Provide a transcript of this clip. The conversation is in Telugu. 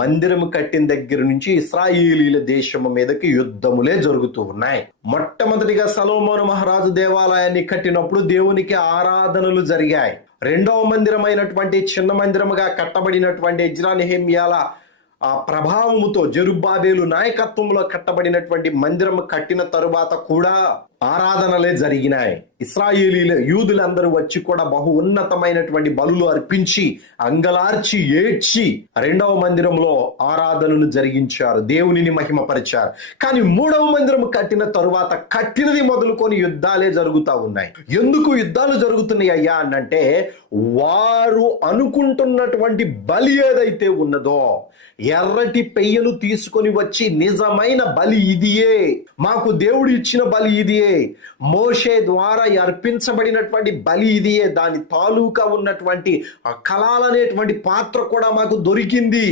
మందిరము కట్టిన దగ్గర నుంచి ఇశ్రాయేలీల దేశము మీదకి యుద్ధములే జరుగుతూ ఉన్నాయి. మొట్టమొదటిగా సొలొమోను మహారాజు దేవాలయాన్ని కట్టినప్పుడు దేవునికి ఆరాధనలు జరిగాయి. రెండవ మందిరమైనటువంటి చిన్న మందిరముగా కట్టబడినటువంటి ఎజ్రా నెహెమ్యాల ఆ ప్రభావముతో జెరుబ్బాబెలు నాయకత్వంలో కట్టబడినటువంటి మందిరం కట్టిన తరువాత కూడా ఆరాధనలే జరిగినాయి. ఇశ్రాయేలీల యూదులందరూ వచ్చి కూడా బహు ఉన్నతమైనటువంటి బలులు అర్పించి అంగలార్చి ఏడ్చి రెండవ మందిరంలో ఆరాధనలు జరిగించారు, దేవునిని మహిమపరిచారు. కానీ మూడవ మందిరం కట్టిన తరువాత కట్టినది మొదలుకొని యుద్ధాలే జరుగుతూ ఉన్నాయి. ఎందుకు యుద్ధాలు జరుగుతున్నాయి అయ్యా అనంటే, వారు అనుకుంటున్నటువంటి బలి ఏదైతే ఉన్నదో, ఎర్రటి పెయ్యను తీసుకొని వచ్చి నిజమైన బలి ఇదియే, మాకు దేవుడు ఇచ్చిన బలి ఇదియే, మోషే ద్వారా అర్పించబడినటువంటి బలి ఇదియే, దాని తాలూకా ఉన్నటువంటి కలాలనేటువంటి పాత్ర కూడా మాకు దొరికింది,